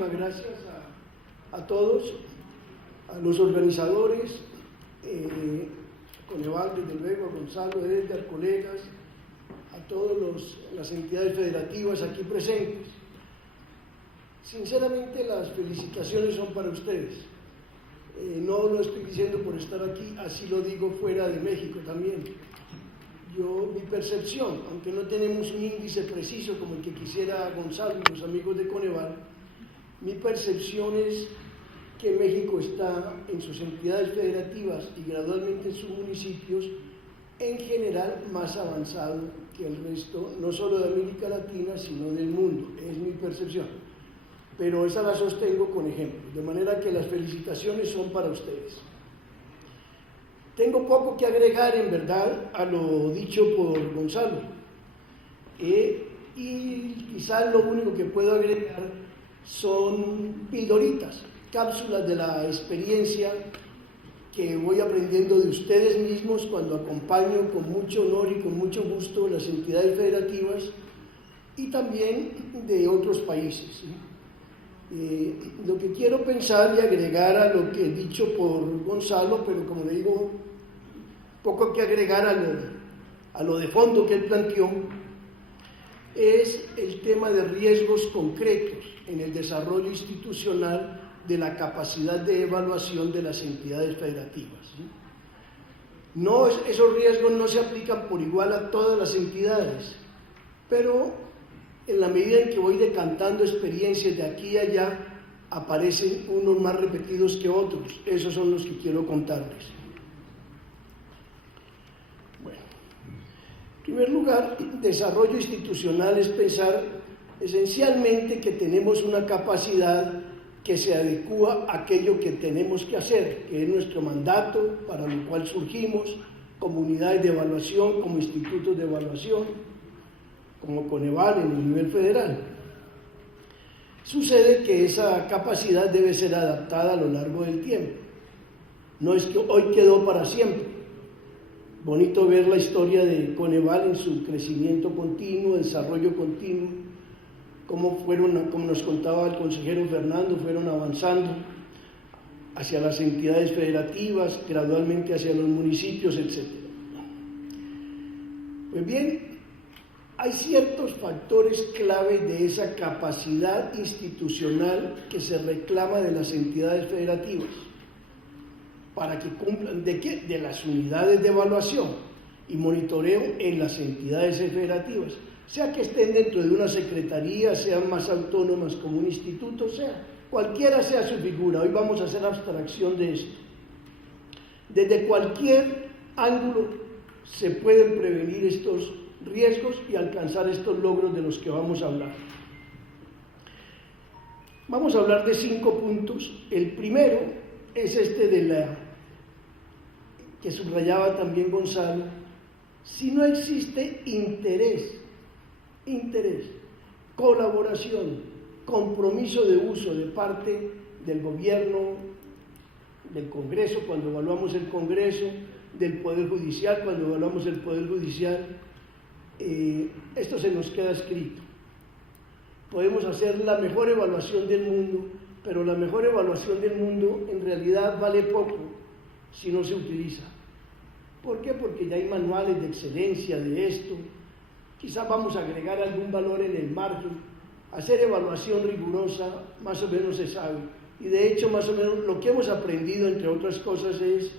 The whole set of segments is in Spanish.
muchísimas gracias a todos, a los organizadores, Coneval, desde luego, a Gonzalo, Edgar, colegas, a todas las entidades federativas aquí presentes. Sinceramente, las felicitaciones son para ustedes. No lo estoy diciendo por estar aquí, así lo digo fuera de México también. Mi percepción, aunque no tenemos un índice preciso como el que quisiera Gonzalo y los amigos de Coneval, mi percepción es que México está en sus entidades federativas y gradualmente en sus municipios, en general, más avanzado que el resto, no solo de América Latina, sino del mundo. Es mi percepción. Pero esa la sostengo con ejemplos, de manera que las felicitaciones son para ustedes. Tengo poco que agregar, en verdad, a lo dicho por Gonzalo. Y quizás lo único que puedo agregar son pildoritas, cápsulas de la experiencia que voy aprendiendo de ustedes mismos cuando acompaño con mucho honor y con mucho gusto las entidades federativas y también de otros países. Lo que quiero pensar y agregar a lo que he dicho por Gonzalo, pero como le digo, poco que agregar a lo de fondo que él planteó, es el tema de riesgos concretos en el desarrollo institucional de la capacidad de evaluación de las entidades federativas. No, esos riesgos no se aplican por igual a todas las entidades, pero en la medida en que voy decantando experiencias de aquí y allá, aparecen unos más repetidos que otros. Esos son los que quiero contarles. Bueno, en primer lugar, desarrollo institucional es pensar esencialmente que tenemos una capacidad que se adecúa a aquello que tenemos que hacer, que es nuestro mandato, para lo cual surgimos, como unidades de evaluación, como institutos de evaluación, como Coneval en el nivel federal. Sucede que esa capacidad debe ser adaptada a lo largo del tiempo. No es que hoy quedó para siempre. Bonito ver la historia de Coneval en su crecimiento continuo, desarrollo continuo, cómo nos contaba el consejero Fernando, fueron avanzando hacia las entidades federativas, gradualmente hacia los municipios, etc. Pues bien, hay ciertos factores clave de esa capacidad institucional que se reclama de las entidades federativas para que cumplan de las unidades de evaluación y monitoreo en las entidades federativas, sea que estén dentro de una secretaría, sean más autónomas como un instituto, cualquiera sea su figura. Hoy vamos a hacer abstracción de esto. Desde cualquier ángulo se pueden prevenir estos riesgos y alcanzar estos logros de los que vamos a hablar. Vamos a hablar de 5 puntos. El primero es que subrayaba también Gonzalo. Si no existe interés, colaboración, compromiso de uso de parte del gobierno, del Congreso, cuando evaluamos el Congreso, del Poder Judicial, cuando evaluamos el Poder Judicial, esto se nos queda escrito. Podemos hacer la mejor evaluación del mundo, pero la mejor evaluación del mundo en realidad vale poco si no se utiliza. ¿Por qué? Porque ya hay manuales de excelencia de esto. Quizás vamos a agregar algún valor en el margen. Hacer evaluación rigurosa más o menos se sabe. Y de hecho, más o menos lo que hemos aprendido, entre otras cosas, es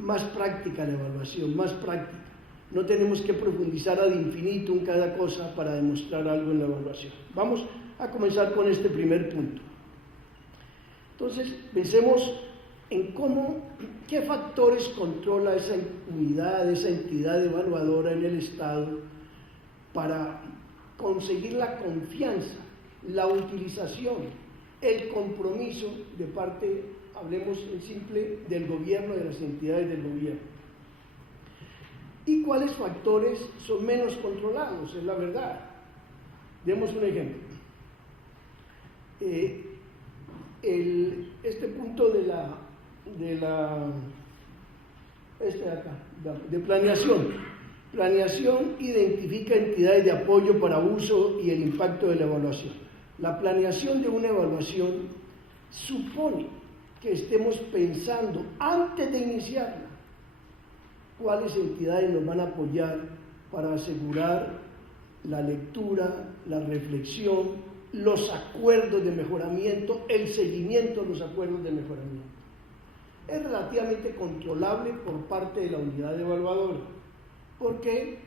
más práctica la evaluación, más práctica. No tenemos que profundizar ad infinitum en cada cosa para demostrar algo en la evaluación. Vamos a comenzar con este primer punto. Entonces, pensemos en qué factores controla esa unidad, esa entidad evaluadora en el Estado para conseguir la confianza, la utilización, el compromiso de parte, hablemos en simple, del gobierno, de las entidades del gobierno. ¿Y cuáles factores son menos controlados? Es la verdad. Demos un ejemplo. Este punto de planeación. Planeación identifica entidades de apoyo para uso y el impacto de la evaluación. La planeación de una evaluación supone que estemos pensando antes de iniciarla cuáles entidades nos van a apoyar para asegurar la lectura, la reflexión, los acuerdos de mejoramiento, el seguimiento de los acuerdos de mejoramiento. Es relativamente controlable por parte de la unidad evaluadora. ¿Por qué?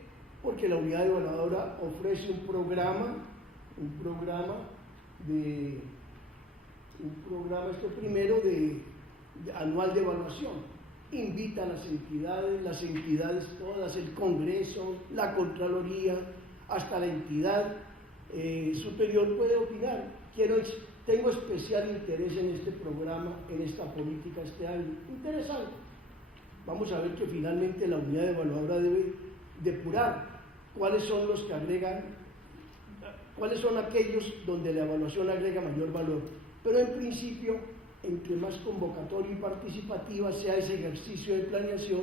Porque la unidad evaluadora ofrece un programa anual de evaluación. Invita a las entidades todas, el Congreso, la Contraloría, hasta la entidad superior puede opinar. Tengo especial interés en este programa, en esta política este año. Interesante. Vamos a ver que finalmente la unidad evaluadora debe depurar cuáles son los que agregan, cuáles son aquellos donde la evaluación agrega mayor valor. Pero en principio, entre más convocatoria y participativa sea ese ejercicio de planeación,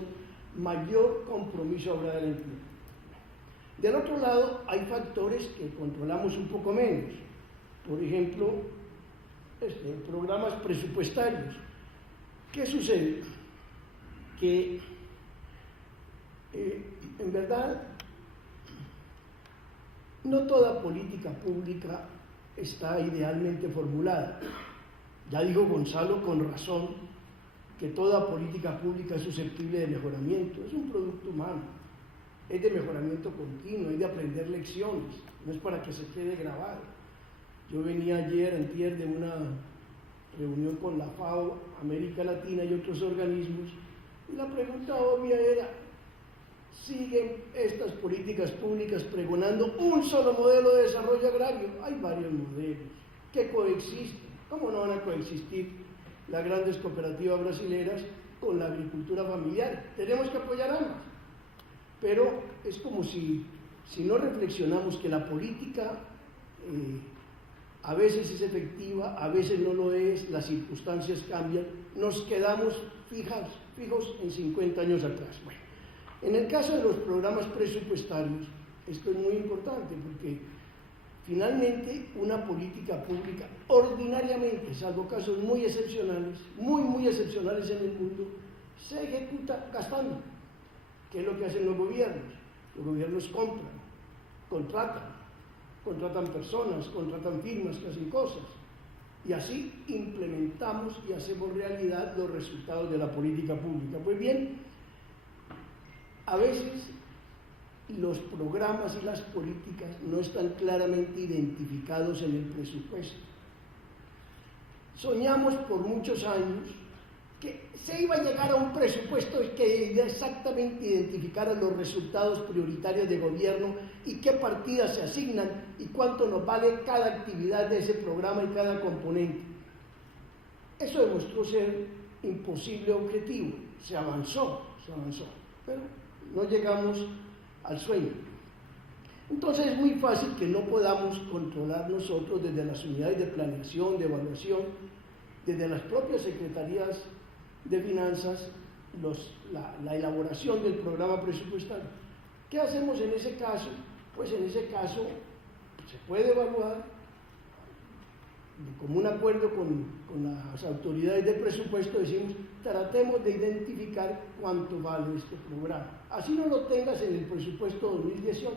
mayor compromiso habrá de la entidad. Del otro lado, hay factores que controlamos un poco menos. Por ejemplo, programas presupuestarios. ¿Qué sucede? Que en verdad no toda política pública está idealmente formulada. Ya dijo Gonzalo con razón que toda política pública es susceptible de mejoramiento, es un producto humano, es de mejoramiento continuo, es de aprender lecciones, no es para que se quede grabado. Yo venía antier de una reunión con la FAO, América Latina y otros organismos, y la pregunta obvia era: ¿siguen estas políticas públicas pregonando un solo modelo de desarrollo agrario? Hay varios modelos que coexisten. ¿Cómo no van a coexistir las grandes cooperativas brasileras con la agricultura familiar? Tenemos que apoyar ambas. Pero es como si no reflexionamos que la política a veces es efectiva, a veces no lo es, las circunstancias cambian, nos quedamos fijos en 50 años atrás. Bueno, en el caso de los programas presupuestarios, esto es muy importante porque finalmente una política pública ordinariamente, salvo casos muy excepcionales, muy excepcionales en el mundo, se ejecuta gastando. ¿Qué es lo que hacen los gobiernos? Los gobiernos contratan personas, contratan firmas que hacen cosas. Y así implementamos y hacemos realidad los resultados de la política pública. Pues bien, a veces los programas y las políticas no están claramente identificados en el presupuesto. Soñamos por muchos años que se iba a llegar a un presupuesto que exactamente identificara los resultados prioritarios de gobierno y qué partidas se asignan y cuánto nos vale cada actividad de ese programa y cada componente. Eso demostró ser imposible objetivo. Se avanzó, pero no llegamos al sueño. Entonces es muy fácil que no podamos controlar nosotros desde las unidades de planeación, de evaluación, desde las propias secretarías de finanzas, la elaboración del programa presupuestario. ¿Qué hacemos en ese caso? Pues en ese caso se puede evaluar de común acuerdo con las autoridades de presupuesto. Decimos, tratemos de identificar cuánto vale este programa. Así no lo tengas en el presupuesto 2018.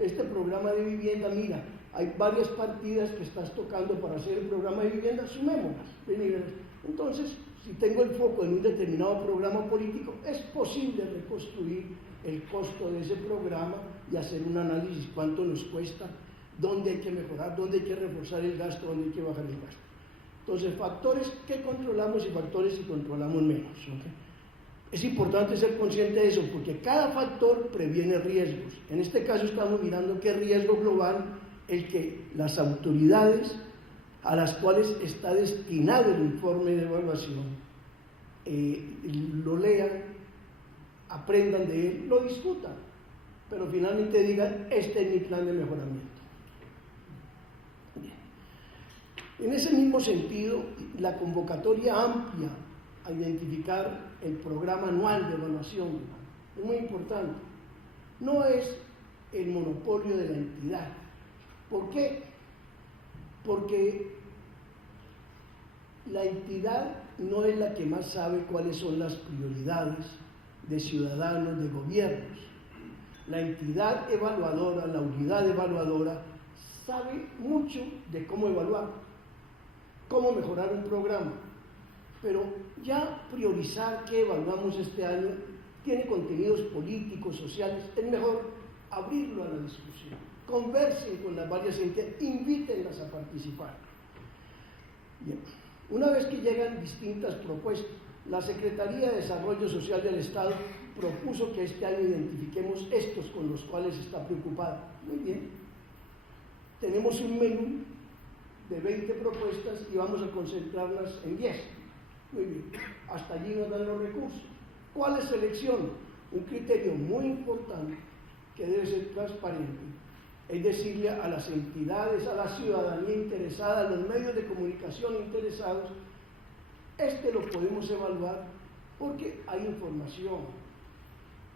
Este programa de vivienda, mira, hay varias partidas que estás tocando para hacer el programa de vivienda, sumémoslas. Entonces, si tengo el foco en un determinado programa político, es posible reconstruir el costo de ese programa y hacer un análisis cuánto nos cuesta, dónde hay que mejorar, dónde hay que reforzar el gasto, dónde hay que bajar el gasto. Entonces, factores que controlamos y factores que controlamos menos. ¿Okay? Es importante ser consciente de eso, porque cada factor previene riesgos. En este caso estamos mirando qué riesgo global el que las autoridades a las cuales está destinado el informe de evaluación lo lean, aprendan de él, lo discutan, pero finalmente digan, este es mi plan de mejoramiento. Bien. En ese mismo sentido, la convocatoria amplia a identificar el programa anual de evaluación es muy importante. No es el monopolio de la entidad. ¿Por qué? porque la entidad no es la que más sabe cuáles son las prioridades de ciudadanos, de gobiernos. La entidad evaluadora, la unidad evaluadora, sabe mucho de cómo evaluar, cómo mejorar un programa, pero ya priorizar qué evaluamos este año tiene contenidos políticos, sociales, es mejor abrirlo a la discusión, conversen con las varias entidades, invítenlas a participar. Bien. Una vez que llegan distintas propuestas, la Secretaría de Desarrollo Social del Estado propuso que este año identifiquemos estos con los cuales está preocupada. Muy bien. Tenemos un menú de 20 propuestas y vamos a concentrarlas en 10. Muy bien. Hasta allí nos dan los recursos. ¿Cuál es selección? Un criterio muy importante que debe ser transparente. Es decirle a las entidades, a la ciudadanía interesada, a los medios de comunicación interesados, lo podemos evaluar porque hay información,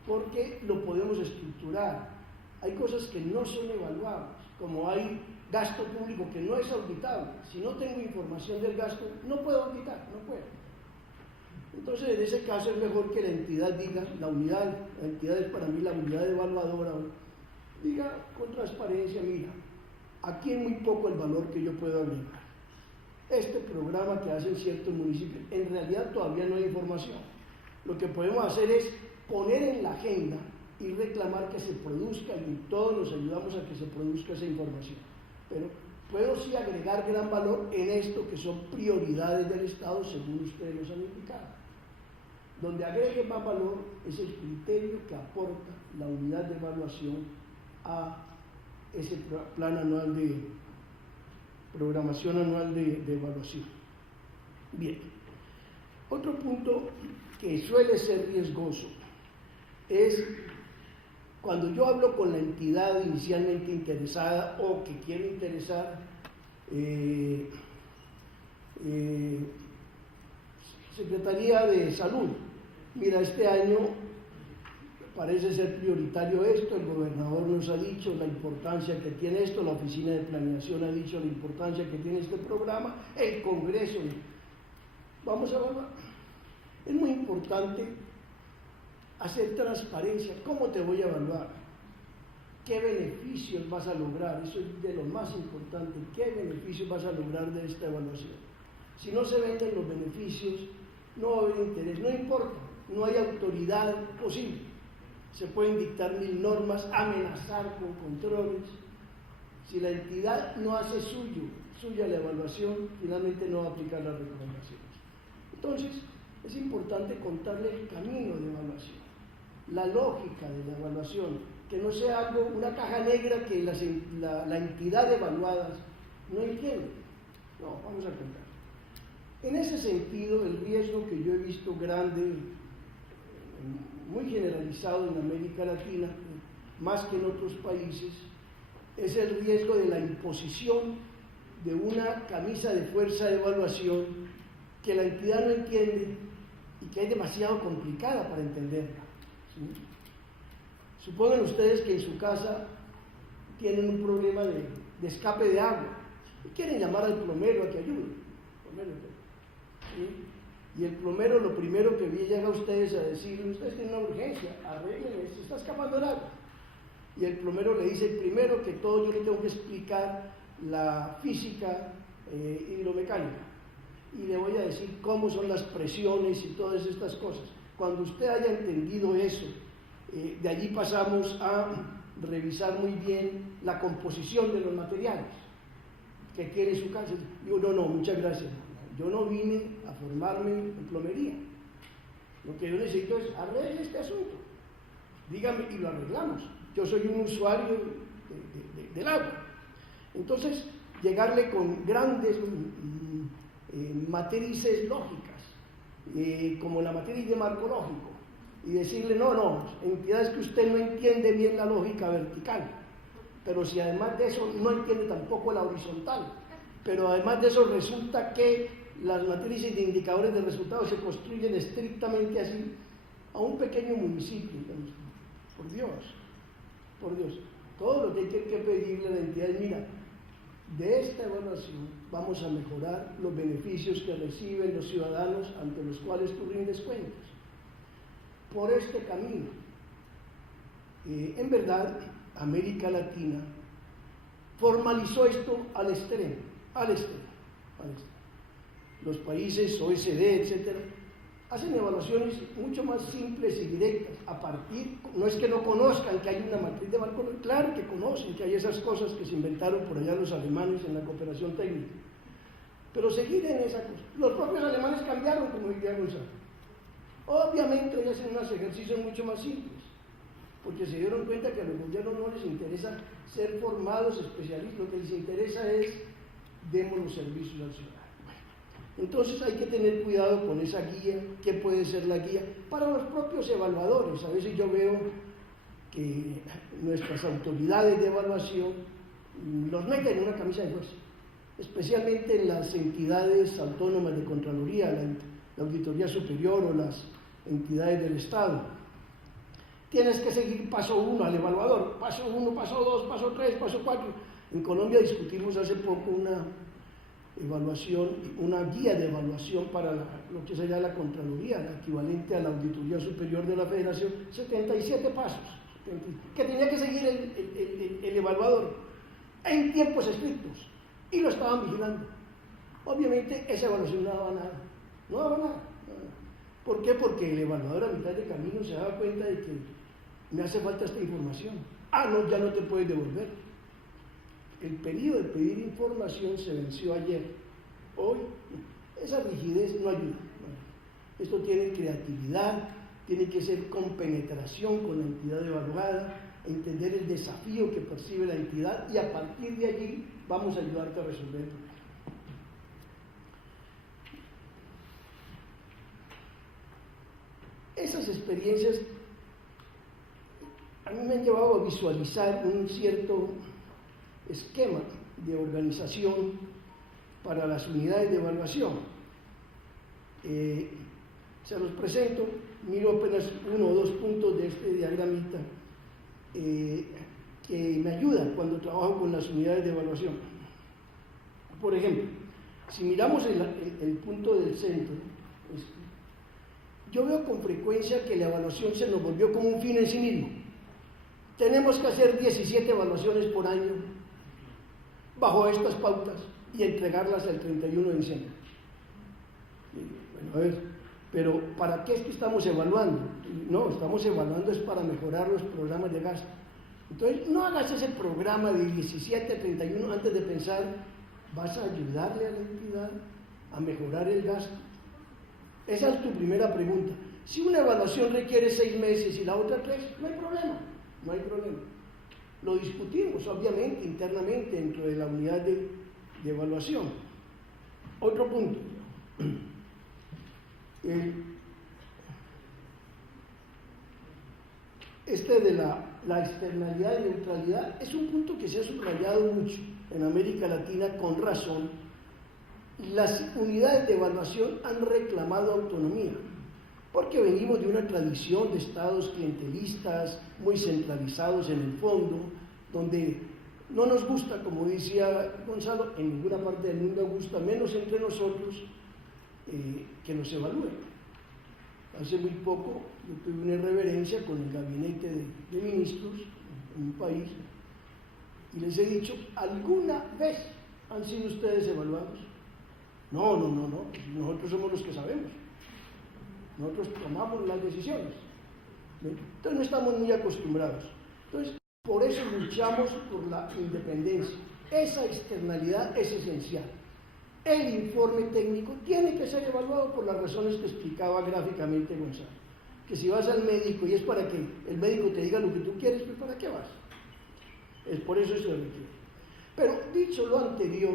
porque lo podemos estructurar. Hay cosas que no son evaluables, como hay gasto público que no es auditable. Si no tengo información del gasto, no puedo auditar, no puedo. Entonces, en ese caso es mejor que la entidad diga, la entidad es para mí la unidad evaluadora, diga con transparencia, mira, aquí es muy poco el valor que yo puedo agregar. Este programa que hacen ciertos municipios, en realidad todavía no hay información. Lo que podemos hacer es poner en la agenda y reclamar que se produzca, y todos nos ayudamos a que se produzca esa información. Pero puedo sí agregar gran valor en esto que son prioridades del Estado, según ustedes nos han indicado. Donde agregue más valor es el criterio que aporta la unidad de evaluación a ese plan anual de programación anual de evaluación. Bien, otro punto que suele ser riesgoso es cuando yo hablo con la entidad inicialmente interesada o que quiere interesar, Secretaría de Salud, mira, este año parece ser prioritario esto, el gobernador nos ha dicho la importancia que tiene esto, la oficina de planeación ha dicho la importancia que tiene este programa, el Congreso, vamos a evaluar. Es muy importante hacer transparencia. ¿Cómo te voy a evaluar? ¿Qué beneficios vas a lograr? Eso es de lo más importante. ¿Qué beneficios vas a lograr de esta evaluación? Si no se venden los beneficios, no va a haber interés, no importa, no hay autoridad posible. Se pueden dictar 1000 normas, amenazar con controles. Si la entidad no hace suya la evaluación, finalmente no va a aplicar las recomendaciones. Entonces, es importante contarle el camino de evaluación, la lógica de la evaluación, que no sea algo, una caja negra que la entidad evaluada no entiende. No, vamos a contar. En ese sentido, el riesgo que yo he visto grande, muy generalizado en América Latina, más que en otros países, es el riesgo de la imposición de una camisa de fuerza de evaluación que la entidad no entiende y que es demasiado complicada para entenderla. ¿Sí? Supongan ustedes que en su casa tienen un problema de escape de agua y quieren llamar al plomero a que ayude. ¿Sí? Y el plomero lo primero que llega a ustedes a decir, ustedes tienen una urgencia, arreglen, se está escapando el agua. Y el plomero le dice, primero que todo yo le tengo que explicar la física hidromecánica y le voy a decir cómo son las presiones y todas estas cosas. Cuando usted haya entendido eso, de allí pasamos a revisar muy bien la composición de los materiales que tiene su casa. Digo, no, muchas gracias. Yo no vine a formarme en plomería. Lo que yo necesito es arreglar este asunto. Dígame y lo arreglamos. Yo soy un usuario del agua. Entonces, llegarle con grandes matrices lógicas, como la matriz de marco lógico, y decirle, no, entidades que usted no entiende bien la lógica vertical, pero si además de eso no entiende tampoco la horizontal, pero además de eso resulta que las matrices de indicadores de resultados se construyen estrictamente así, a un pequeño municipio. Por Dios, todo lo que hay que pedirle a la entidad es, mira, de esta evaluación vamos a mejorar los beneficios que reciben los ciudadanos ante los cuales tú rindes cuentas. Por este camino, en verdad, América Latina formalizó esto al extremo. Los países OECD, etcétera, hacen evaluaciones mucho más simples y directas, no es que no conozcan que hay una matriz de Markov, claro que conocen que hay esas cosas que se inventaron por allá los alemanes en la cooperación técnica, pero seguir en esa cosa. Los propios alemanes cambiaron, como diría Gonzalo. Obviamente ellos hacen unos ejercicios mucho más simples, porque se dieron cuenta que a los gobiernos no les interesa ser formados especialistas, lo que les interesa es demos los servicios al ciudadano. Entonces hay que tener cuidado con esa guía. ¿Qué puede ser la guía? Para los propios evaluadores. A veces yo veo que nuestras autoridades de evaluación los meten en una camisa de fuerza, especialmente en las entidades autónomas de Contraloría, la Auditoría Superior o las entidades del Estado. Tienes que seguir paso 1 al evaluador, paso 1, paso 2, paso 3, paso 4. En Colombia discutimos hace poco una guía de evaluación para lo que sería la Contraloría, la equivalente a la Auditoría Superior de la Federación, 77 pasos, que tenía que seguir el evaluador en tiempos estrictos, y lo estaban vigilando. Obviamente esa evaluación no daba nada. ¿Por qué? Porque el evaluador a mitad de camino se daba cuenta de que me hace falta esta información. No, ya no te puedes devolver. El periodo de pedir información se venció ayer. Hoy, esa rigidez no ayuda. Esto tiene creatividad, tiene que ser con penetración con la entidad evaluada, entender el desafío que percibe la entidad y a partir de allí vamos a ayudarte a resolver el problema. Esas experiencias a mí me han llevado a visualizar un cierto esquema de organización para las unidades de evaluación. Se los presento, miro apenas 1 o 2 puntos de este diagramita que me ayudan cuando trabajo con las unidades de evaluación. Por ejemplo, si miramos el punto del centro, yo veo con frecuencia que la evaluación se nos volvió como un fin en sí mismo. Tenemos que hacer 17 evaluaciones por año bajo estas pautas y entregarlas el 31 de diciembre. Bueno, a ver, pero ¿para qué es que estamos evaluando? No, estamos evaluando es para mejorar los programas de gasto. Entonces, no hagas ese programa de 17 a 31 antes de pensar, ¿vas a ayudarle a la entidad a mejorar el gasto? Esa es tu primera pregunta. Si una evaluación requiere 6 meses y la otra 3, no hay problema. Lo discutimos, obviamente, internamente dentro de la unidad de evaluación. Otro punto. De la externalidad y neutralidad es un punto que se ha subrayado mucho en América Latina con razón. Las unidades de evaluación han reclamado autonomía, porque venimos de una tradición de estados clientelistas, muy centralizados en el fondo, donde no nos gusta, como decía Gonzalo, en ninguna parte del mundo gusta, menos entre nosotros, que nos evalúen. Hace muy poco yo tuve una irreverencia con el gabinete de ministros en un país y les he dicho, ¿alguna vez han sido ustedes evaluados? No, nosotros somos los que sabemos. Nosotros tomamos las decisiones. Entonces no estamos muy acostumbrados. Entonces, por eso luchamos por la independencia. Esa externalidad es esencial. El informe técnico tiene que ser evaluado por las razones que explicaba gráficamente Gonzalo. Que si vas al médico y es para que el médico te diga lo que tú quieres, pues ¿para qué vas? Es por eso se requiere. Pero dicho lo anterior,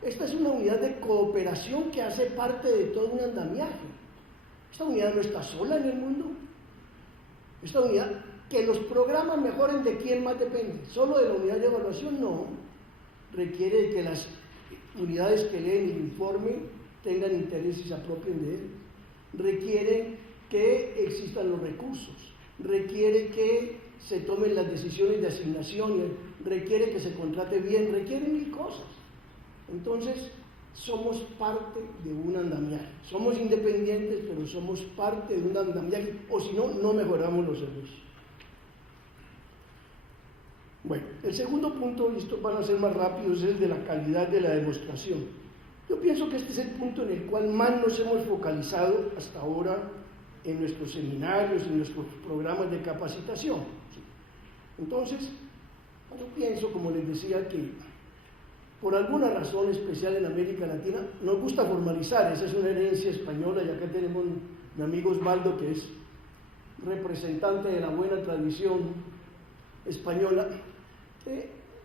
esta es una unidad de cooperación que hace parte de todo un andamiaje. Esta unidad no está sola en el mundo. Esta unidad, que los programas mejoren, ¿de quién más depende? ¿Solo de la unidad de evaluación? No. Requiere de que las unidades que leen el informe tengan interés y se apropien de él. Requiere que existan los recursos. requiere que se tomen las decisiones de asignaciones, requiere que se contrate bien, requiere mil cosas. Entonces, somos parte de un andamiaje. Somos independientes, pero somos parte de un andamiaje, o si no, no mejoramos los servicios. Bueno, el segundo punto, y estos van a ser más rápidos, es el de la calidad de la demostración. Yo pienso que este es el punto en el cual más nos hemos focalizado hasta ahora en nuestros seminarios, en nuestros programas de capacitación. Entonces, yo pienso, como les decía, que por alguna razón especial en América Latina nos gusta formalizar. Esa es una herencia española, y acá tenemos mi amigo Osvaldo, que es representante de la buena tradición española.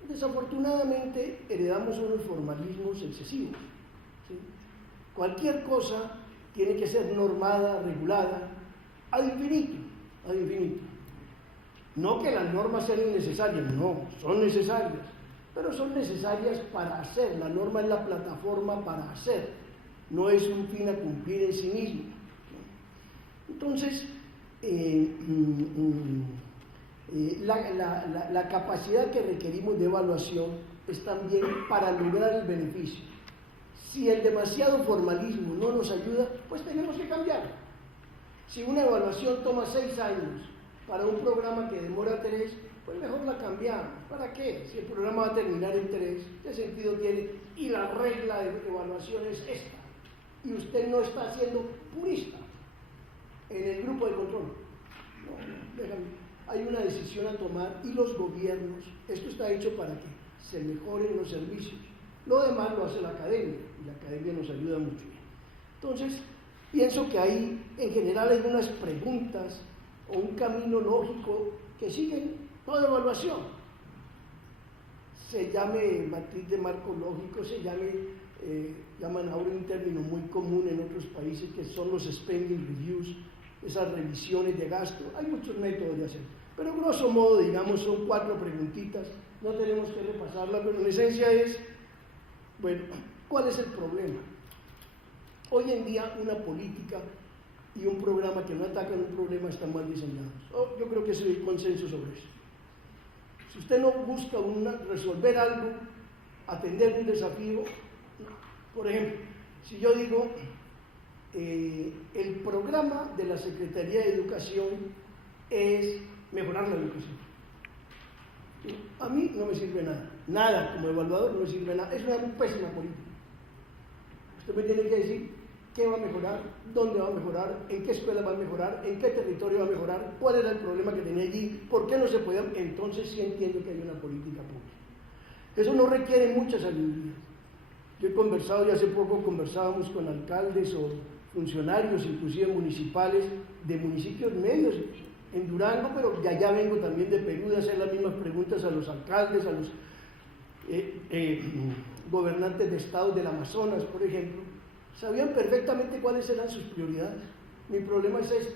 Desafortunadamente heredamos unos formalismos excesivos, ¿sí? Cualquier cosa tiene que ser normada, regulada, ad infinito, ad infinito. No que las normas sean innecesarias, no, son necesarias, pero son necesarias para hacer. La norma es la plataforma para hacer, no es un fin a cumplir en sí mismo. Entonces, la capacidad que requerimos de evaluación es también para lograr el beneficio. Si el demasiado formalismo no nos ayuda, pues tenemos que cambiar. Si una evaluación toma 6 años para un programa que demora 3, pues mejor la cambiamos. ¿Para qué? Si el programa va a terminar en 3, ¿qué sentido tiene? Y la regla de evaluación es esta. Y usted no está siendo purista en el grupo de control. No, déjame. Hay una decisión a tomar, y los gobiernos, esto está hecho para que se mejoren los servicios. Lo demás lo hace la academia, y la academia nos ayuda mucho. Entonces, pienso que ahí en general hay unas preguntas o un camino lógico que siguen toda evaluación. Se llame matriz de marco lógico, llaman ahora un término muy común en otros países que son los spending reviews, esas revisiones de gasto. Hay muchos métodos de hacer, pero grosso modo, digamos, son 4 preguntitas, no tenemos que repasarlas, pero en esencia es, bueno, ¿cuál es el problema? Hoy en día una política y un programa que no atacan un problema están mal diseñados. Yo creo que hay consenso sobre eso. Si usted no busca resolver algo, atender un desafío, por ejemplo, si yo digo, el programa de la Secretaría de Educación es mejorar la educación. A mí no me sirve nada, como evaluador no me sirve nada, es una pésima política. Usted me tiene que decir qué va a mejorar, dónde va a mejorar, en qué escuela va a mejorar, en qué territorio va a mejorar, cuál era el problema que tenía allí, por qué no se podía. Entonces sí entiendo que hay una política pública. Eso no requiere mucha sabiduría. Yo he conversado, y hace poco conversábamos con alcaldes o funcionarios, inclusive municipales, de municipios medios en Durango, pero de allá vengo también de Perú, de hacer las mismas preguntas a los alcaldes, a los gobernantes de estados del Amazonas, por ejemplo. Sabían perfectamente cuáles eran sus prioridades. Mi problema es este.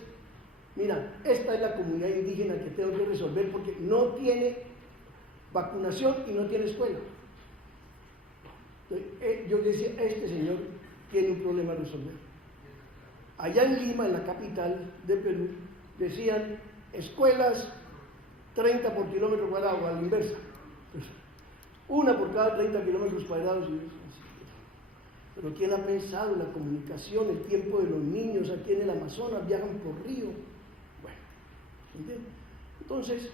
Mira, esta es la comunidad indígena que tengo que resolver porque no tiene vacunación y no tiene escuela. Entonces, yo decía, este señor tiene un problema a resolver. Allá en Lima, en la capital de Perú, decían escuelas 30 por kilómetro cuadrado, o a la inversa. Pues, una por cada 30 kilómetros cuadrados. Pero ¿quién ha pensado en la comunicación, el tiempo de los niños aquí en el Amazonas, viajan por río? Bueno, ¿entiendes? Entonces,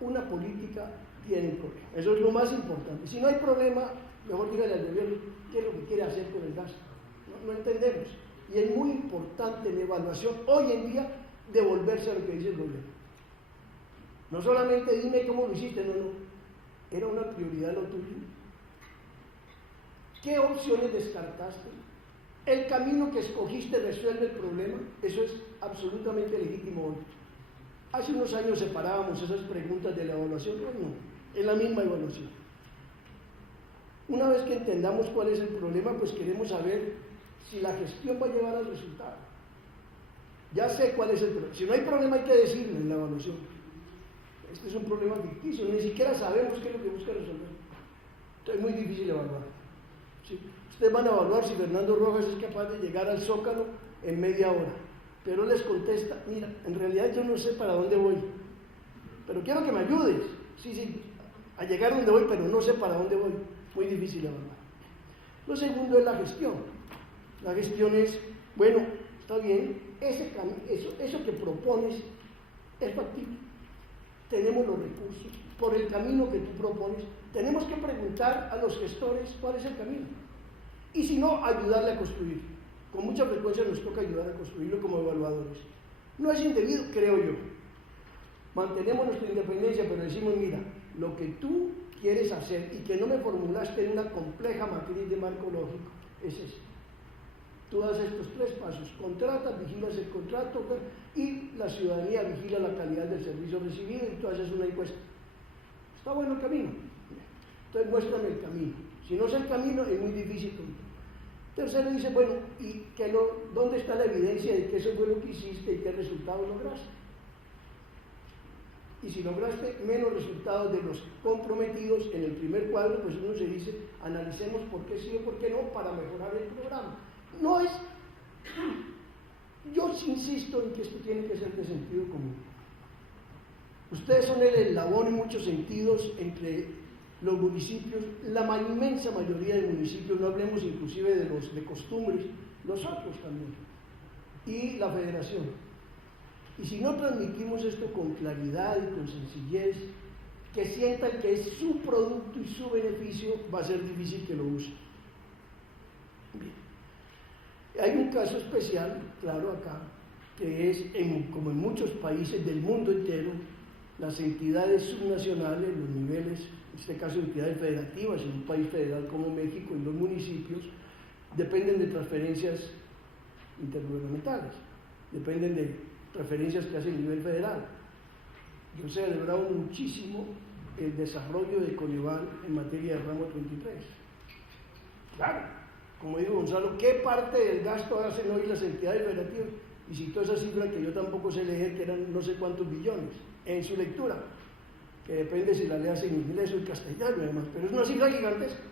una política tiene un problema. Eso es lo más importante. Si no hay problema, mejor dígale al gobierno qué es lo que quiere hacer con el gasto. No entendemos. Y es muy importante en evaluación, hoy en día, devolverse a lo que dice el gobierno. No solamente dime cómo lo hiciste, no. Era una prioridad lo tuyo. ¿Qué opciones descartaste? ¿El camino que escogiste resuelve el problema? Eso es absolutamente legítimo hoy. Hace unos años separábamos esas preguntas de la evaluación, pero no, es la misma evaluación. Una vez que entendamos cuál es el problema, pues queremos saber si la gestión va a llevar al resultado. Ya sé cuál es el problema. Si no hay problema hay que decirlo en la evaluación. Este es un problema ficticio, ni siquiera sabemos qué es lo que busca resolver. Entonces es muy difícil evaluar. ¿Sí? Ustedes van a evaluar si Fernando Rojas es capaz de llegar al Zócalo en media hora. pero les contesta, mira, en realidad yo no sé para dónde voy, pero quiero que me ayudes, sí, a llegar donde voy, pero no sé para dónde voy, muy difícil evaluar. Lo segundo es la gestión. La gestión es, bueno, está bien, eso que propones es factible, tenemos los recursos, por el camino que tú propones, tenemos que preguntar a los gestores cuál es el camino, y si no, ayudarle a construirlo. Con mucha frecuencia nos toca ayudar a construirlo como evaluadores. No es indebido, creo yo. Mantenemos nuestra independencia, pero decimos, mira, lo que tú quieres hacer y que no me formulaste en una compleja matriz de marco lógico, es eso. Tú das estos 3 pasos, contratas, vigilas el contrato y la ciudadanía vigila la calidad del servicio recibido y tú haces una encuesta. ¿Está bueno el camino? Entonces muéstrame el camino. Si no es el camino, es muy difícil. Tercero dice, bueno, ¿y dónde está la evidencia de que eso fue lo que hiciste y qué resultados lograste? Y si lograste menos resultados de los comprometidos en el primer cuadro, pues uno se dice, analicemos por qué sí o por qué no para mejorar el programa. No es, yo insisto en que esto tiene que ser de sentido común. Ustedes son el eslabón en muchos sentidos entre los municipios, la inmensa mayoría de municipios, no hablemos inclusive de los de costumbres, los otros también, y la federación. Y si no transmitimos esto con claridad y con sencillez, que sientan que es su producto y su beneficio, va a ser difícil que lo usen. Bien. Hay un caso especial, claro, acá, que es, como en muchos países del mundo entero, las entidades subnacionales, los niveles, en este caso entidades federativas, en un país federal como México, y los municipios, dependen de transferencias intergubernamentales, dependen de transferencias que hace el nivel federal. Yo he celebrado muchísimo el desarrollo de Coneval en materia de ramo 33. Claro, como dijo Gonzalo, ¿qué parte del gasto hacen hoy las entidades federativas? Y citó esa cifra que yo tampoco sé leer, que eran no sé cuántos billones, en su lectura, que depende si la leas en inglés o en castellano además, pero es una cifra gigantesca.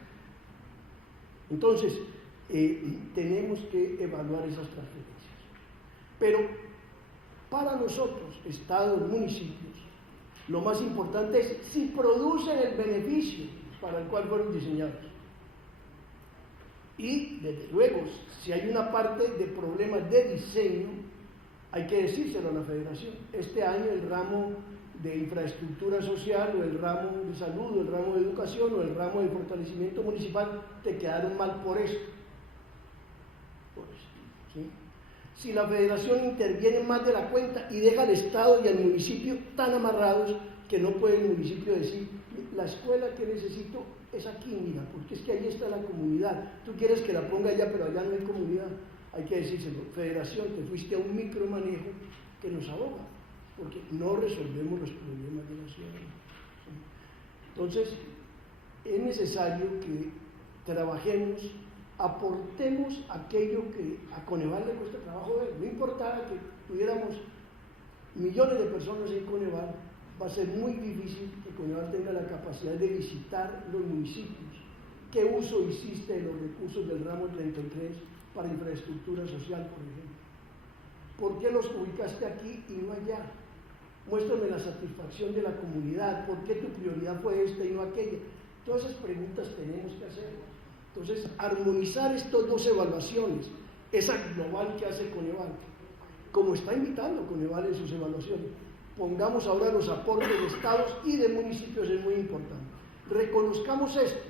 Entonces, tenemos que evaluar esas transferencias. Pero para nosotros, estados, municipios, lo más importante es si producen el beneficio para el cual fueron diseñados. Y, desde luego, si hay una parte de problemas de diseño, hay que decírselo a la federación. Este año el ramo de infraestructura social, o el ramo de salud, o el ramo de educación, o el ramo de fortalecimiento municipal, te quedaron mal por esto. ¿Sí? Si la federación interviene más de la cuenta y deja al Estado y al municipio tan amarrados que no puede el municipio decir, la escuela que necesito es aquí, mira, porque es que ahí está la comunidad, tú quieres que la ponga allá, pero allá no hay comunidad. Hay que decírselo, federación, te fuiste a un micromanejo que nos ahoga, porque no resolvemos los problemas de la ciudadanía. Entonces, es necesario que trabajemos, aportemos aquello que a Coneval le cuesta trabajo ver. No importara que tuviéramos millones de personas en Coneval, va a ser muy difícil que Coneval tenga la capacidad de visitar los municipios. ¿Qué uso hiciste de los recursos del ramo 33 para infraestructura social, por ejemplo? ¿Por qué los ubicaste aquí y no allá? Muéstrame la satisfacción de la comunidad. ¿Por qué tu prioridad fue esta y no aquella? Todas esas preguntas tenemos que hacer. Entonces, armonizar estas dos evaluaciones, esa global que hace Coneval, como está invitando Coneval en sus evaluaciones, pongamos ahora los aportes de estados y de municipios, es muy importante. Reconozcamos esto.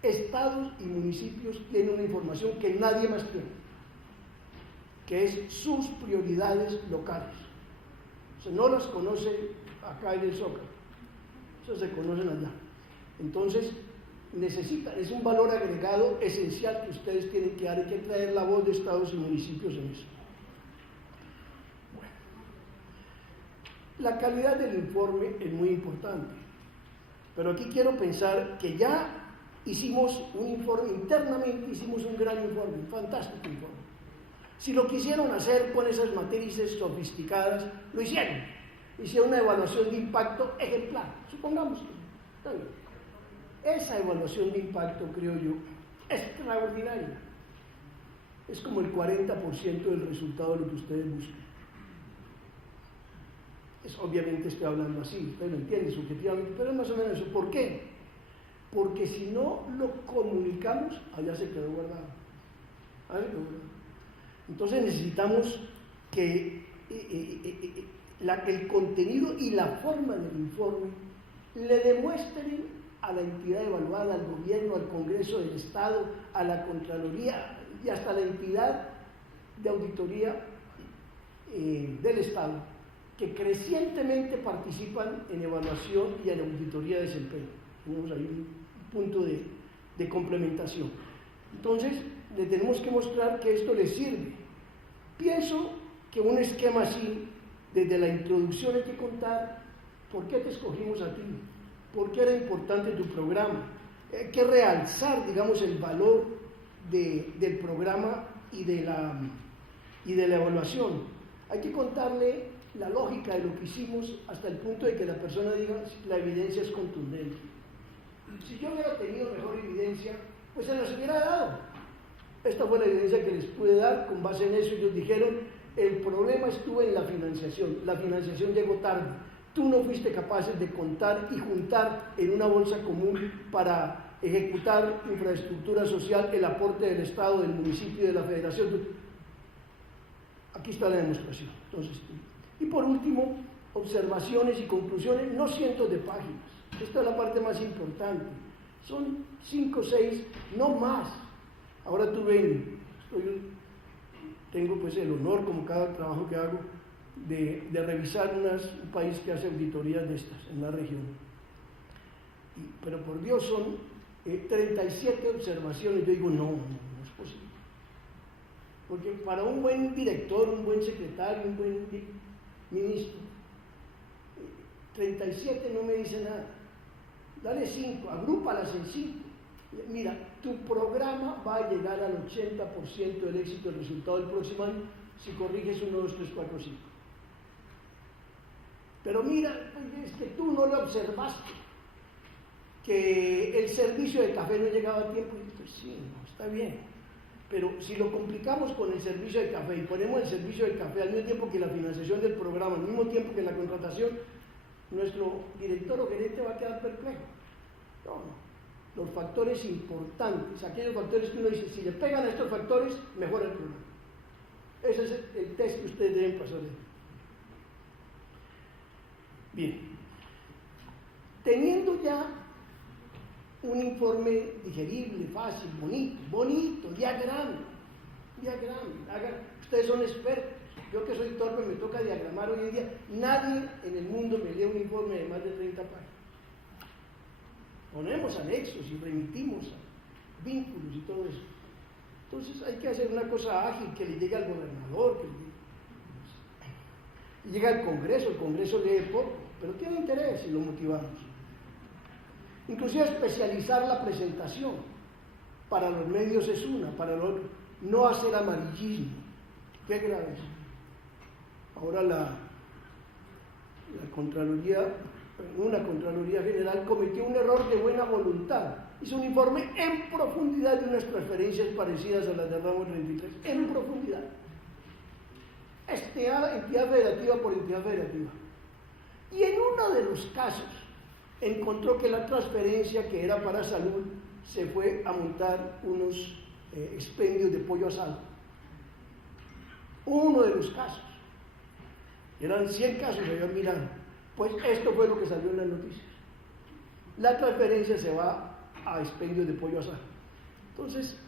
Estados y municipios tienen una información que nadie más tiene, que es sus prioridades locales. O sea, no las conoce acá en el Zócalo, esas se conocen allá. Entonces, es un valor agregado esencial que ustedes tienen que dar, hay que traer la voz de estados y municipios en eso. Bueno, la calidad del informe es muy importante, pero aquí quiero pensar que ya hicimos un informe, internamente hicimos un gran informe, un fantástico informe. Si lo quisieron hacer con esas matrices sofisticadas, lo hicieron. Hicieron una evaluación de impacto ejemplar, supongamos que está bien. Esa evaluación de impacto, creo yo, es extraordinaria. es como el 40% del resultado de lo que ustedes buscan. Obviamente estoy hablando así, usted lo entiende subjetivamente, pero es más o menos eso. ¿Por qué? Porque si no lo comunicamos, allá se quedó guardado. Entonces necesitamos que el contenido y la forma del informe le demuestren a la entidad evaluada, al gobierno, al Congreso del Estado, a la Contraloría y hasta la entidad de auditoría del Estado, que crecientemente participan en evaluación y en auditoría de desempeño. Tenemos ahí un punto de complementación. Entonces, le tenemos que mostrar que esto les sirve. Pienso que un esquema así, desde la introducción hay que contar por qué te escogimos a ti, por qué era importante tu programa, hay que realzar, digamos, el valor del programa y de la evaluación. Hay que contarle la lógica de lo que hicimos hasta el punto de que la persona diga la evidencia es contundente. Si yo hubiera tenido mejor evidencia, pues se las hubiera dado. Esta fue la evidencia que les pude dar. Con base en eso ellos dijeron, el problema estuvo en la financiación llegó tarde, tú no fuiste capaces de contar y juntar en una bolsa común para ejecutar infraestructura social, el aporte del Estado, del municipio y de la Federación. Aquí está la demostración. Entonces, y por último, observaciones y conclusiones, no cientos de páginas. Esta es la parte más importante. Son 5 o 6, no más. Ahora tengo pues el honor, como cada trabajo que hago, de revisar un país que hace auditorías de estas en la región. Pero por Dios, son 37 observaciones. Yo digo, no es posible. Porque para un buen director, un buen secretario, un buen ministro, 37 no me dice nada. Dale 5, agrúpalas en 5. Mira, tu programa va a llegar al 80% del éxito del resultado del próximo año si corriges 1, 2, 3, 4, 5. Pero mira, es que tú no lo observaste, que el servicio de café no llegaba a tiempo. Y pues sí, no, está bien. Pero si lo complicamos con el servicio de café y ponemos el servicio de café al mismo tiempo que la financiación del programa, al mismo tiempo que la contratación, nuestro director o gerente va a quedar perplejo. No. Los factores importantes, aquellos factores que uno dice, si le pegan a estos factores, mejora el programa. Ese es el test que ustedes deben pasar. Bien. Teniendo ya un informe digerible, fácil, bonito, diagrama. Ustedes son expertos. Yo que soy torpe me toca diagramar hoy en día. Nadie en el mundo me lee un informe de más de 30 páginas. Ponemos anexos y remitimos a vínculos y todo eso. Entonces hay que hacer una cosa ágil, que le llegue al gobernador, que le llegue al Congreso. El Congreso lee poco, pero tiene interés si lo motivamos. Inclusive especializar la presentación. Para los medios es una, para los otros, no hacer amarillismo. Qué grave es. Ahora la Contraloría, una Contraloría General cometió un error de buena voluntad. Hizo un informe en profundidad de unas transferencias parecidas a las de Ramo 33, en profundidad. Entidad federativa por entidad federativa. Y en uno de los casos encontró que la transferencia que era para salud se fue a montar unos expendios de pollo asado. Uno de los casos. Eran 100 casos, se habían mirado. Pues esto fue lo que salió en las noticias. La transferencia se va a expendios de pollo asado. Entonces,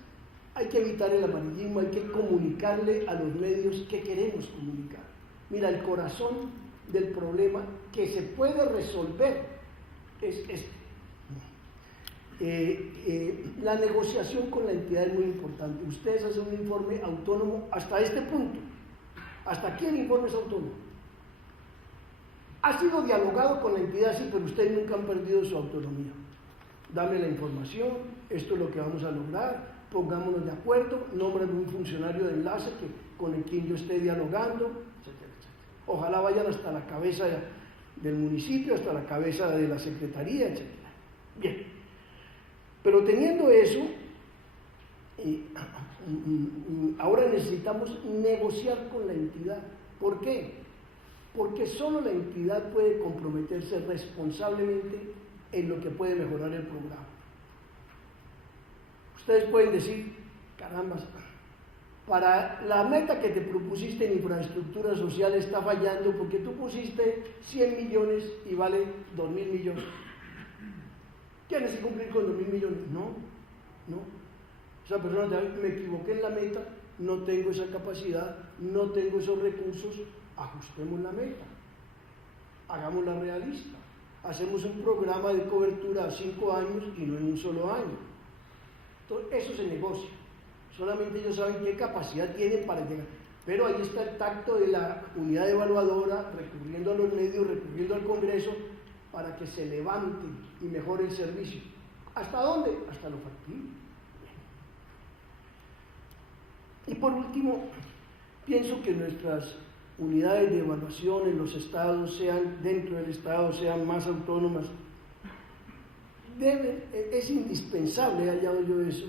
hay que evitar el amarillismo, hay que comunicarle a los medios qué queremos comunicar. Mira, el corazón del problema que se puede resolver es este. La negociación con la entidad es muy importante. Ustedes hacen un informe autónomo hasta este punto. Hasta aquí el informe es autónomo. Ha sido dialogado con la entidad, sí, pero ustedes nunca han perdido su autonomía. Dame la información, esto es lo que vamos a lograr, pongámonos de acuerdo, nombren un funcionario de enlace con el quien yo esté dialogando, etcétera, etcétera. Ojalá vayan hasta la cabeza del municipio, hasta la cabeza de la secretaría, etcétera. Bien. Pero teniendo eso, ahora necesitamos negociar con la entidad. ¿Por qué? Porque solo la entidad puede comprometerse responsablemente en lo que puede mejorar el programa. Ustedes pueden decir, caramba, para la meta que te propusiste en infraestructura social está fallando porque tú pusiste 100 millones y vale 2.000 millones. ¿Tienes que cumplir con 2.000 millones? No. Esa persona me equivoqué en la meta, no tengo esa capacidad, no tengo esos recursos, ajustemos la meta, hagámosla realista, hacemos un programa de cobertura a 5 años y no en un solo año. Entonces, eso se negocia, solamente ellos saben qué capacidad tienen para llegar, pero ahí está el tacto de la unidad evaluadora, recurriendo a los medios, recurriendo al Congreso, para que se levante y mejore el servicio. ¿Hasta dónde? Hasta lo factible. Y por último, pienso que nuestras unidades de evaluación en los estados, sean dentro del estado, sean más autónomas, es indispensable, he hallado yo eso,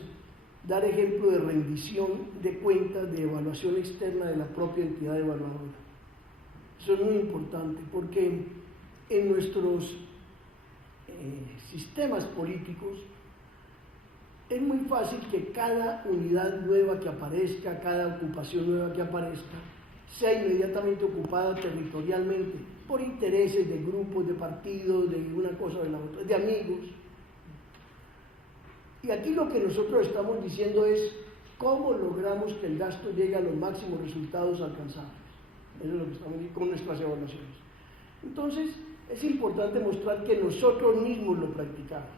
dar ejemplo de rendición de cuentas, de evaluación externa de la propia entidad evaluadora. Eso es muy importante, porque en nuestros sistemas políticos es muy fácil que cada unidad nueva que aparezca, cada ocupación nueva que aparezca, sea inmediatamente ocupada territorialmente por intereses de grupos, de partidos, de una cosa o de la otra, de amigos. Y aquí lo que nosotros estamos diciendo es cómo logramos que el gasto llegue a los máximos resultados alcanzables. Eso es lo que estamos diciendo con nuestras evaluaciones. Entonces, es importante mostrar que nosotros mismos lo practicamos,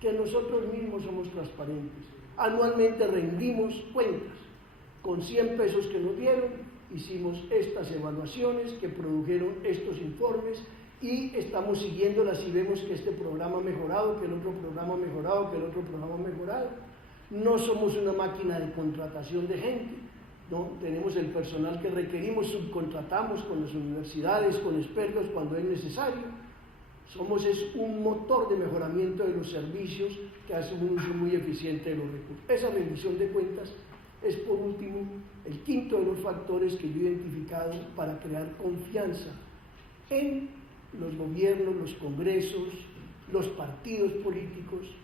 que nosotros mismos somos transparentes. Anualmente rendimos cuentas. Con 100 pesos que nos dieron, hicimos estas evaluaciones que produjeron estos informes y estamos siguiéndolas y vemos que este programa ha mejorado, que el otro programa ha mejorado, que el otro programa ha mejorado. No somos una máquina de contratación de gente, ¿no? Tenemos el personal que requerimos, subcontratamos con las universidades, con expertos cuando es necesario. Somos un motor de mejoramiento de los servicios que hace un uso muy eficiente de los recursos. Esa rendición de cuentas es, por último, el quinto de los factores que yo he identificado para crear confianza en los gobiernos, los congresos, los partidos políticos,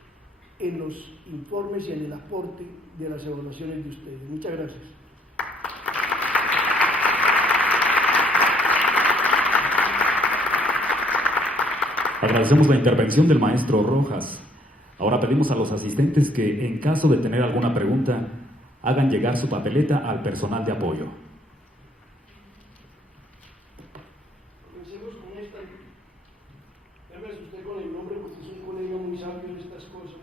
en los informes y en el aporte de las evaluaciones de ustedes. Muchas gracias. Agradecemos la intervención del maestro Rojas. Ahora pedimos a los asistentes que, en caso de tener alguna pregunta, hagan llegar su papeleta al personal de apoyo. Comencemos con esta. Llámese usted con el nombre porque es un colega muy sabio en estas cosas.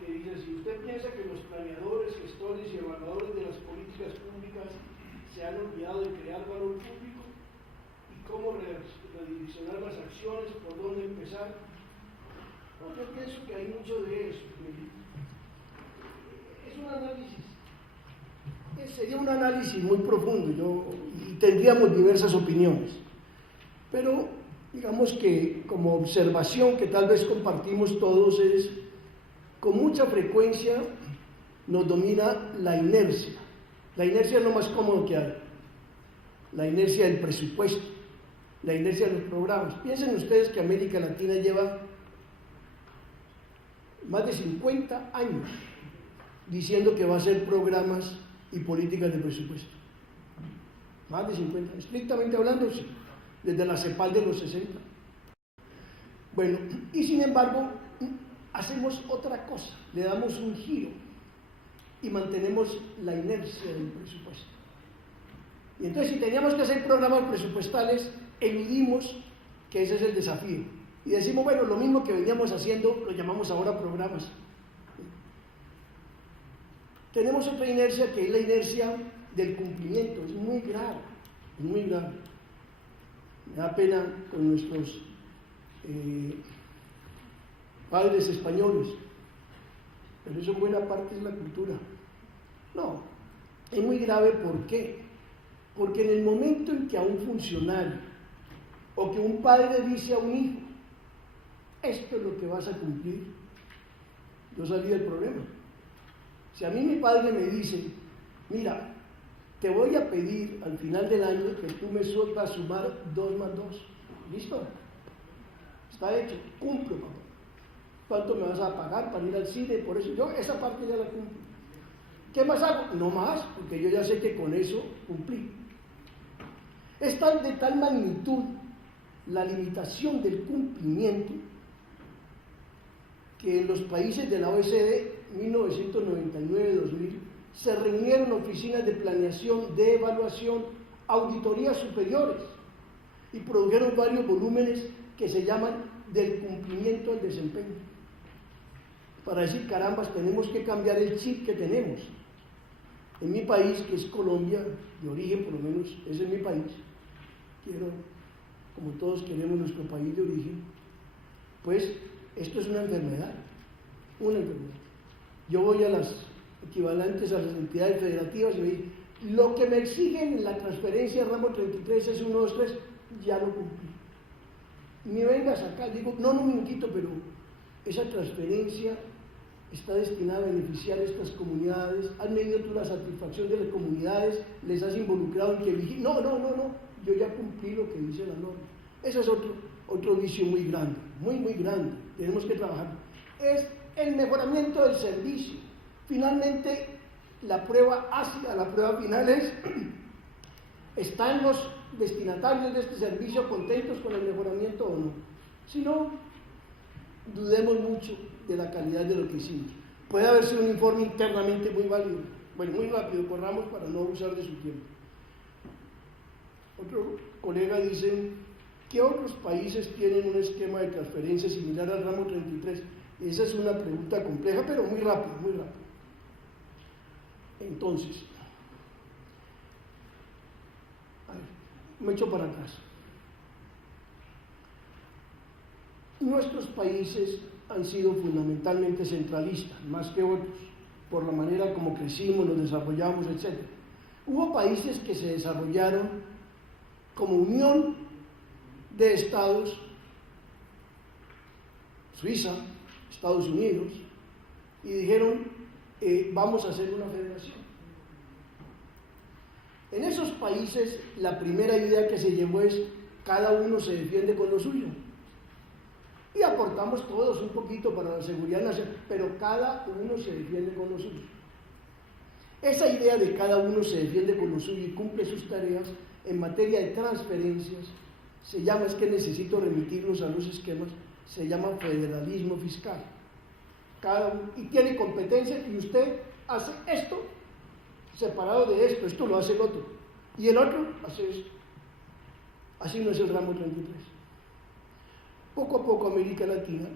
Que dice, si usted piensa que los planeadores, gestores y evaluadores de las políticas públicas se han olvidado de crear valor público y cómo redireccionar las acciones, por dónde empezar, no, yo pienso que hay mucho de eso. Es un análisis, sería un análisis muy profundo y tendríamos diversas opiniones, pero digamos que como observación que tal vez compartimos todos es, con mucha frecuencia nos domina la inercia. La inercia es lo más cómodo que hay, la inercia del presupuesto, la inercia de los programas. Piensen ustedes que América Latina lleva más de 50 años diciendo que va a hacer programas y políticas de presupuesto. Más de 50, estrictamente hablando, sí, desde la CEPAL de los 60. Bueno, y sin embargo, hacemos otra cosa, le damos un giro y mantenemos la inercia del presupuesto. Y entonces, si teníamos que hacer programas presupuestales, eludimos que ese es el desafío. Y decimos, bueno, lo mismo que veníamos haciendo, lo llamamos ahora programas. Tenemos otra inercia que es la inercia del cumplimiento, es muy grave, es muy grave. Me da pena con nuestros padres españoles, pero eso en buena parte es la cultura. No, es muy grave, ¿por qué? Porque en el momento en que a un funcionario o que un padre dice a un hijo, esto es lo que vas a cumplir, yo salí del problema. Si a mí mi padre me dice, mira, te voy a pedir al final del año que tú me sepas sumar 2 más 2. ¿Listo? Está hecho. Cumplo, papá. ¿Cuánto me vas a pagar para ir al cine? Por eso yo esa parte ya la cumplo. ¿Qué más hago? No más, porque yo ya sé que con eso cumplí. Es de tal magnitud la limitación del cumplimiento que en los países de la OECD 1999-2000 se reunieron oficinas de planeación, de evaluación, auditorías superiores y produjeron varios volúmenes que se llaman del cumplimiento al desempeño. Para decir, carambas, tenemos que cambiar el chip que tenemos. En mi país, que es Colombia, de origen por lo menos, ese es mi país, quiero, como todos queremos nuestro país de origen, pues esto es una enfermedad, una enfermedad. Yo voy a las equivalentes a las entidades federativas y me dicen, lo que me exigen en la transferencia ramo 33 es 1, 2, 3, ya lo cumplí. Ni vengas acá, digo, no, un minutito, pero esa transferencia está destinada a beneficiar a estas comunidades. ¿Has medido tú la satisfacción de las comunidades? ¿Les has involucrado en que vigilen? No, yo ya cumplí lo que dice la norma. Ese es otro vicio muy grande, muy grande. Tenemos que trabajar. Es el mejoramiento del servicio. Finalmente, la prueba ácida, la prueba final es, ¿están los destinatarios de este servicio contentos con el mejoramiento o no? Si no, dudemos mucho de la calidad de lo que hicimos. Puede haber sido un informe internamente muy válido. Bueno, muy rápido, corramos para no abusar de su tiempo. Otro colega dice, ¿qué otros países tienen un esquema de transferencia similar al ramo 33? Esa es una pregunta compleja, pero muy rápido, muy rápido. Entonces, a ver, me echo para atrás. Nuestros países han sido fundamentalmente centralistas, más que otros, por la manera como crecimos, nos desarrollamos, etc. Hubo países que se desarrollaron como unión de estados, Suiza, Estados Unidos, y dijeron, vamos a hacer una federación. En esos países, la primera idea que se llevó es, cada uno se defiende con lo suyo. Y aportamos todos un poquito para la seguridad nacional, pero cada uno se defiende con lo suyo. Esa idea de cada uno se defiende con lo suyo y cumple sus tareas en materia de transferencias, se llama, es que necesito remitirnos a los esquemas, se llama federalismo fiscal. Cada uno, y tiene competencia, y usted hace esto separado de esto lo hace el otro, y el otro hace esto. Así no es el ramo 33. Poco a poco América Latina,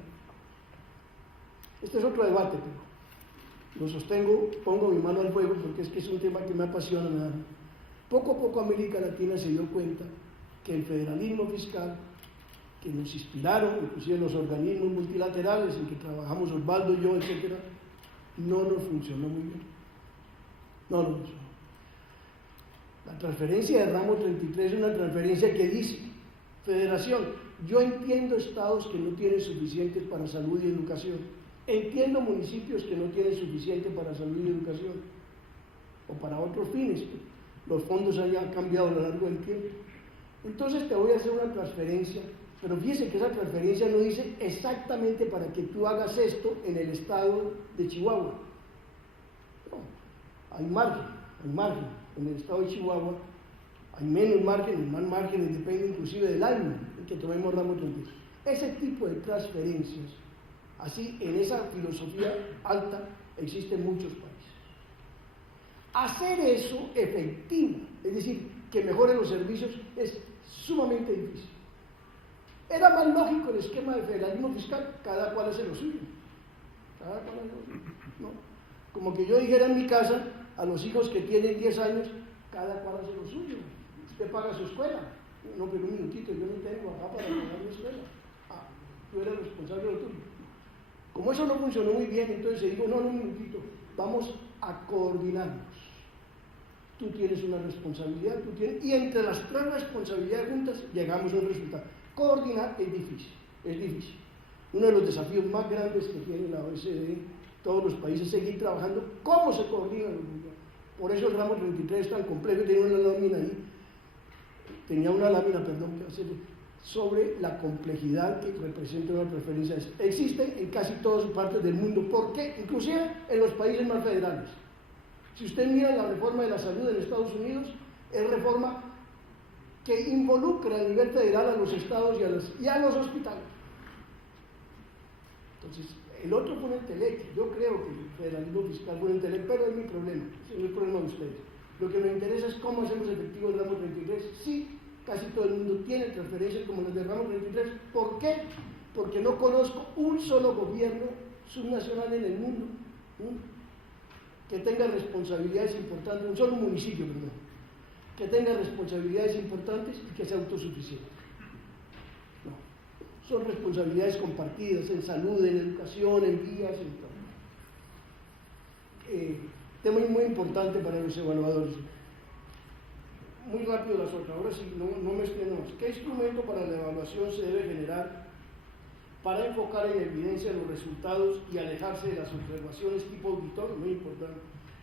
este es otro debate, pero lo sostengo, pongo mi mano al fuego porque es que es un tema que me apasiona. Poco a poco América Latina se dio cuenta que el federalismo fiscal, que nos inspiraron, inclusive los organismos multilaterales en que trabajamos Osvaldo y yo, etc., no nos funcionó muy bien. No nos funcionó. La transferencia de ramo 33 es una transferencia que dice, federación, yo entiendo estados que no tienen suficientes para salud y educación, entiendo municipios que no tienen suficiente para salud y educación, o para otros fines, los fondos hayan cambiado a lo largo del tiempo. Entonces te voy a hacer una transferencia, pero fíjese que esa transferencia no dice exactamente para que tú hagas esto en el estado de Chihuahua. No, hay margen. En el estado de Chihuahua hay menos márgenes, más márgenes, depende inclusive del año en que tomemos ramo 33. Ese tipo de transferencias, así en esa filosofía alta, existen muchos países. Hacer eso efectivo, es decir, que mejore los servicios, es sumamente difícil. Era más lógico el esquema de federalismo fiscal, cada cual hace lo suyo. Cada cual hace lo suyo. ¿No? Como que yo dijera en mi casa a los hijos que tienen 10 años, cada cual hace lo suyo. Usted paga su escuela. No, pero un minutito, yo no tengo acá para pagar mi escuela. Ah, tú eres responsable de lo tuyo. Como eso no funcionó muy bien, entonces se dijo, no, un minutito, vamos a coordinarnos. Tú tienes una responsabilidad, tú tienes, y entre las 3 responsabilidades juntas llegamos a un resultado. Coordinar es difícil, es difícil. Uno de los desafíos más grandes que tiene la OECD todos los países, seguir trabajando cómo se coordinan los gobiernos. Por eso el ramo 33 es tan complejo, tenía una lámina ahí, sobre la complejidad que representa una preferencia. Existe en casi todas partes del mundo. ¿Por qué? Inclusive en los países más federales. Si usted mira la reforma de la salud en Estados Unidos, es reforma que involucra a nivel federal a los estados y a los hospitales. Entonces, el otro fue un entelequia. Yo creo que el federalismo fiscal fue un entelequia, pero es mi problema, ese no es el problema de ustedes. Lo que me interesa es cómo hacemos efectivo el ramo 33. Sí, casi todo el mundo tiene transferencias como las del ramo 33. ¿Por qué? Porque no conozco un solo gobierno subnacional en el mundo que tenga responsabilidades importantes, un solo municipio, perdón, que tenga responsabilidades importantes y que sea autosuficiente. No, son responsabilidades compartidas en salud, en educación, en vías, en todo. Tema muy importante para los evaluadores. Muy rápido las otras, ahora sí, no me extiendo más. ¿Qué instrumento para la evaluación se debe generar para enfocar en evidencia los resultados y alejarse de las observaciones tipo auditor? Muy importante.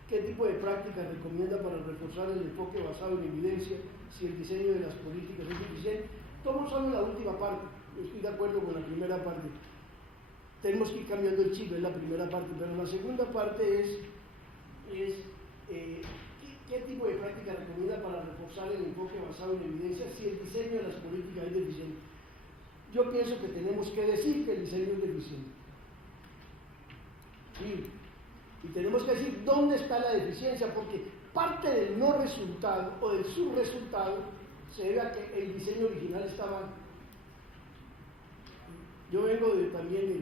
¿Qué tipo de prácticas recomienda para reforzar el enfoque basado en evidencia si el diseño de las políticas es suficiente? Todos son en la última parte, yo estoy de acuerdo con la primera parte. Tenemos que ir cambiando el chip, es la primera parte, pero la segunda parte es ¿qué tipo de práctica recomienda para reforzar el enfoque basado en evidencia si el diseño de las políticas es deficiente? Yo pienso que tenemos que decir que el diseño es deficiente. Sí. Y tenemos que decir dónde está la deficiencia, porque parte del no resultado o del subresultado se debe a que el diseño original está mal. Yo vengo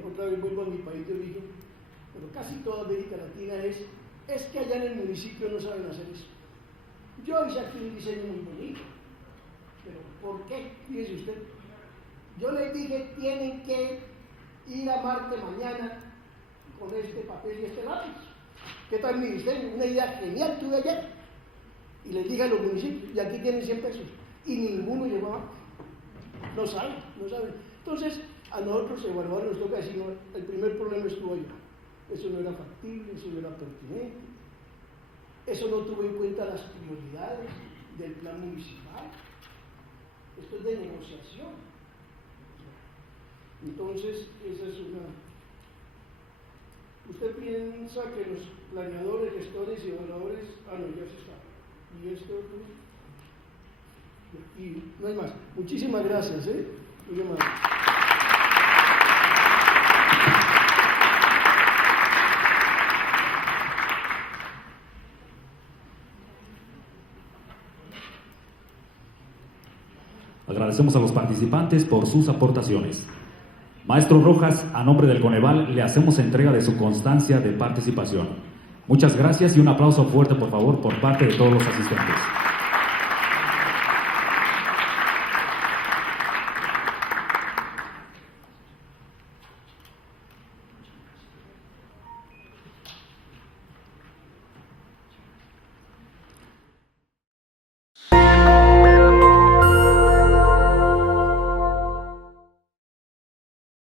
otra vez vuelvo a mi país de origen, pero casi toda América Latina es que allá en el municipio no saben hacer eso. Yo hice aquí un diseño muy bonito, pero ¿por qué? Fíjese usted. Yo les dije, tienen que ir a Marte mañana con este papel y este lápiz. ¿Qué tal mi diseño? Una idea genial tuve ayer. Y les dije a los municipios, y aquí tienen 100 pesos. Y ninguno llegó a Marte. No saben. Entonces, a nosotros evaluadores nos toca decir, no, el primer problema estuvo allá. Eso no era factible, eso no era pertinente. Eso no tuvo en cuenta las prioridades del plan municipal. Esto es de negociación. Entonces, esa es una... ¿Usted piensa que los planeadores, gestores y evaluadores... no, ya se está. ¿Y esto? Y no hay más. Muchísimas gracias, muy amable. Agradecemos a los participantes por sus aportaciones. Maestro Rojas, a nombre del Coneval, le hacemos entrega de su constancia de participación. Muchas gracias y un aplauso fuerte, por favor, por parte de todos los asistentes.